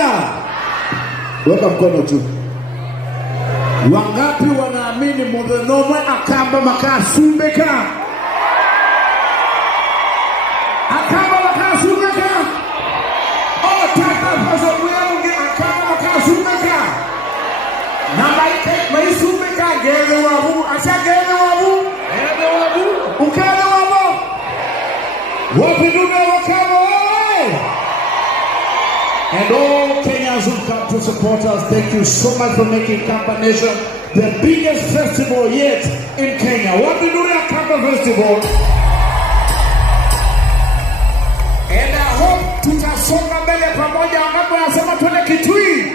Haleluya. Weka mkono juu. Wangapi wanaamini Muthenoma akamba makasumbeka? Akamba makasumbeka. Oh, tata pasa kuyange akamba makasumbeka. Na maisumbeka gele wabu, acha gele wabu. Gele wabu. Ukele wabu. Wapidume wakamo wewe. And all Kenyans who come to support us, thank you so much for making Kamba Nation the biggest festival yet in Kenya. What we do at Kamba Festival. And I hope tutasonga mbele pamoja ambapo nasema tuende Kitui.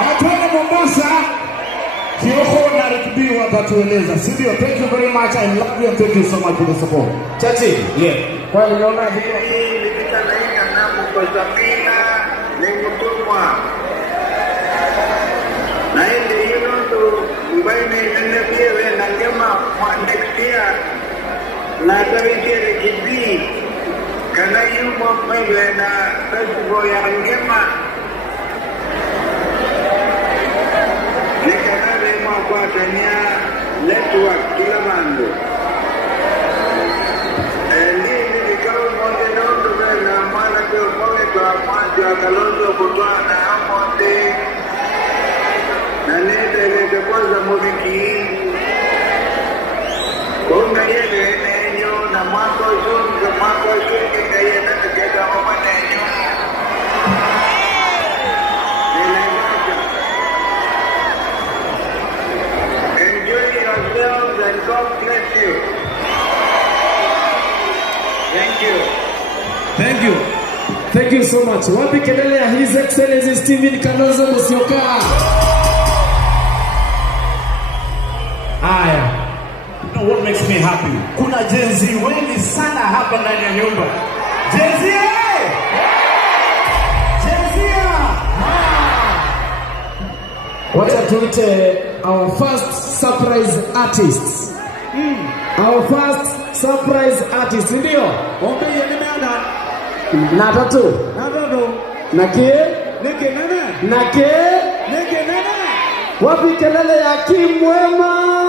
Na tuende Mombasa. Kioko na Rikibi watatueleza. Sindio, thank you very much. I love you and thank you so much for the support. Chachi, yeah. Kwa niliona hiyo kwa Sabina ni mtumwa na hindi hilo tu mbaini nenebiewe na ngema next year na tawikiere kibii kana yumo mwewe na festival ya ngema nikanare kwa Kenya network kila bando Kalonzo kutwana amonde na nende kwanza muziki konga yele nenyo na mwako zunga mwako shweke kaya na tegeka mama nenyo enjoy yourselves and God bless you. Thank you. Thank you. Thank you so much. Wapi kelele ya His Excellency Stephen Kalonzo Musyoka. Aya. You know what makes me happy? Kuna Gen Z wengi sana hapa ndani ya nyumba. Gen Z! Gen Z! Wacha tuite our first surprise artists. Our first surprise artist, ndio? Ombe yemeana. Na tatu. Nake? Neke nene. Nake? Neke nene. Wapi kelele ya Kim Wema?